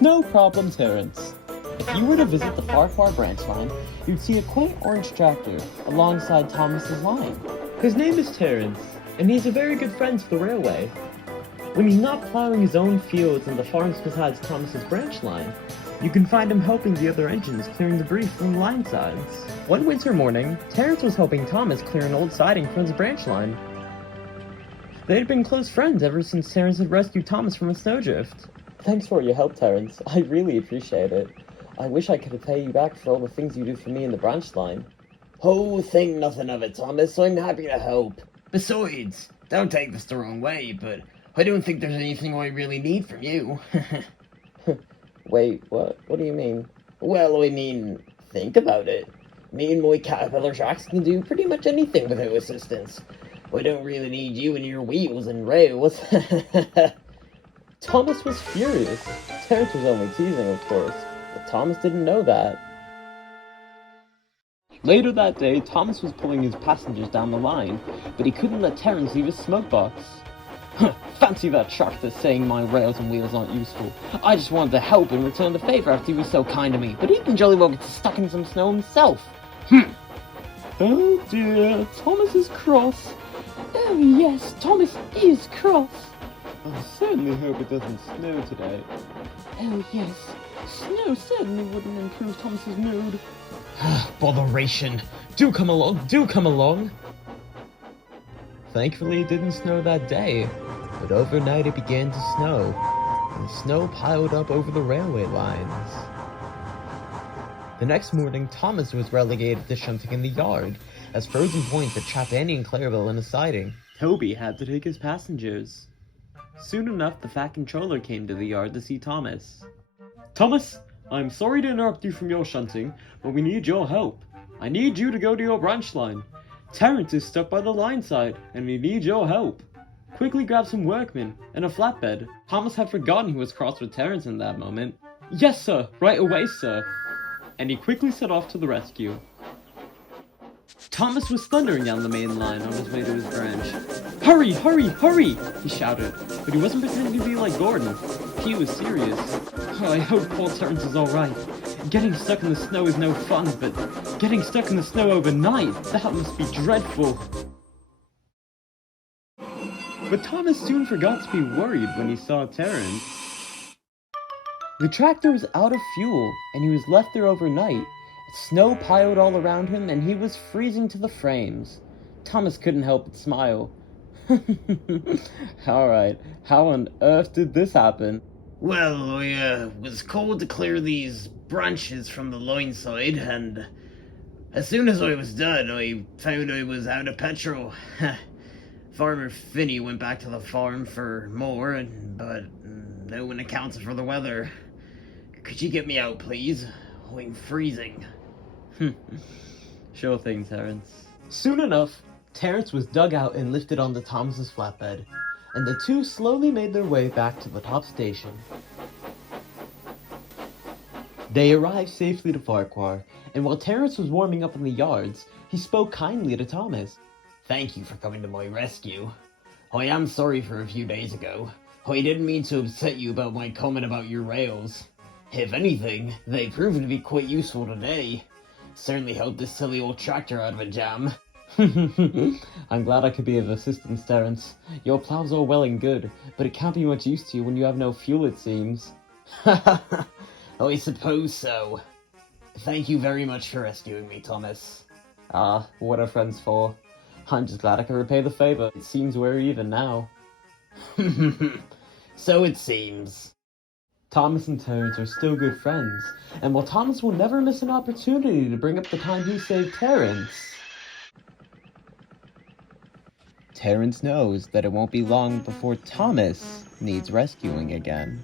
No problem, Terence. If you were to visit the Farquhar branch line, you'd see a quaint orange tractor alongside Thomas's line. His name is Terence, and he's a very good friend to the railway. When he's not plowing his own fields and the farms besides Thomas's branch line, you can find him helping the other engines clearing debris from the line sides. One winter morning, Terence was helping Thomas clear an old siding from his branch line. They had been close friends ever since Terence had rescued Thomas from a snowdrift. Thanks for your help, Terence. I really appreciate it. I wish I could pay you back for all the things you do for me in the branch line. Oh, think nothing of it, Thomas. I'm happy to help. Besides, don't take this the wrong way, but I don't think there's anything I really need from you. Wait, what? What do you mean? Well, I mean, think about it. Me and my caterpillar tracks can do pretty much anything without assistance. I don't really need you and your wheels and rails. Thomas was furious. Terence was only teasing, of course, but Thomas didn't know that. Later that day, Thomas was pulling his passengers down the line, but he couldn't let Terence leave his smoke box. Fancy that tractor saying my rails and wheels aren't useful. I just wanted to help and return the favor after he was so kind to me, but he can jolly well get stuck in some snow himself. Oh dear, Thomas is cross. Oh yes, Thomas is cross. I certainly hope it doesn't snow today. Oh yes, snow certainly wouldn't improve Thomas's mood. Botheration. Do come along, do come along. Thankfully it didn't snow that day, but overnight it began to snow, and snow piled up over the railway lines. The next morning, Thomas was relegated to shunting in the yard, as frozen points had trapped Annie and Clarabelle in a siding. Toby had to take his passengers. Soon enough, the Fat Controller came to the yard to see Thomas. Thomas, I'm sorry to interrupt you from your shunting, but we need your help. I need you to go to your branch line. Terence is stuck by the line side, and he needs your help. Quickly grab some workmen and a flatbed. Thomas had forgotten he was cross with Terence in that moment. Yes, sir. Right away, sir. And he quickly set off to the rescue. Thomas was thundering down the main line on his way to his branch. Hurry, hurry, hurry! He shouted, but he wasn't pretending to be like Gordon. He was serious. Oh, I hope poor Terence is alright. Getting stuck in the snow is no fun, but getting stuck in the snow overnight, that must be dreadful. But Thomas soon forgot to be worried when he saw Terence. The tractor was out of fuel, and he was left there overnight. Snow piled all around him, and he was freezing to the frames. Thomas couldn't help but smile. Alright, how on earth did this happen? Well, I was called to clear these branches from the line side, and as soon as I was done, I found I was out of petrol. Farmer Finney went back to the farm for more, but no one accounted for the weather. Could you get me out, please? I'm freezing. Sure thing, Terence. Soon enough, Terence was dug out and lifted onto Thomas's flatbed, and the two slowly made their way back to the top station. They arrived safely to Farquhar, and while Terence was warming up in the yards, he spoke kindly to Thomas. Thank you for coming to my rescue. I am sorry for a few days ago. I didn't mean to upset you about my comment about your rails. If anything, they proved to be quite useful today. Certainly helped this silly old tractor out of a jam. I'm glad I could be of assistance, Terence. Your plow's all well and good, but it can't be much use to you when you have no fuel, it seems. I suppose so. Thank you very much for rescuing me, Thomas. Ah, what are friends for? I'm just glad I could repay the favor. It seems we're even now. So it seems. Thomas and Terence are still good friends, and while Thomas will never miss an opportunity to bring up the time he saved Terence, Terence knows that it won't be long before Thomas needs rescuing again.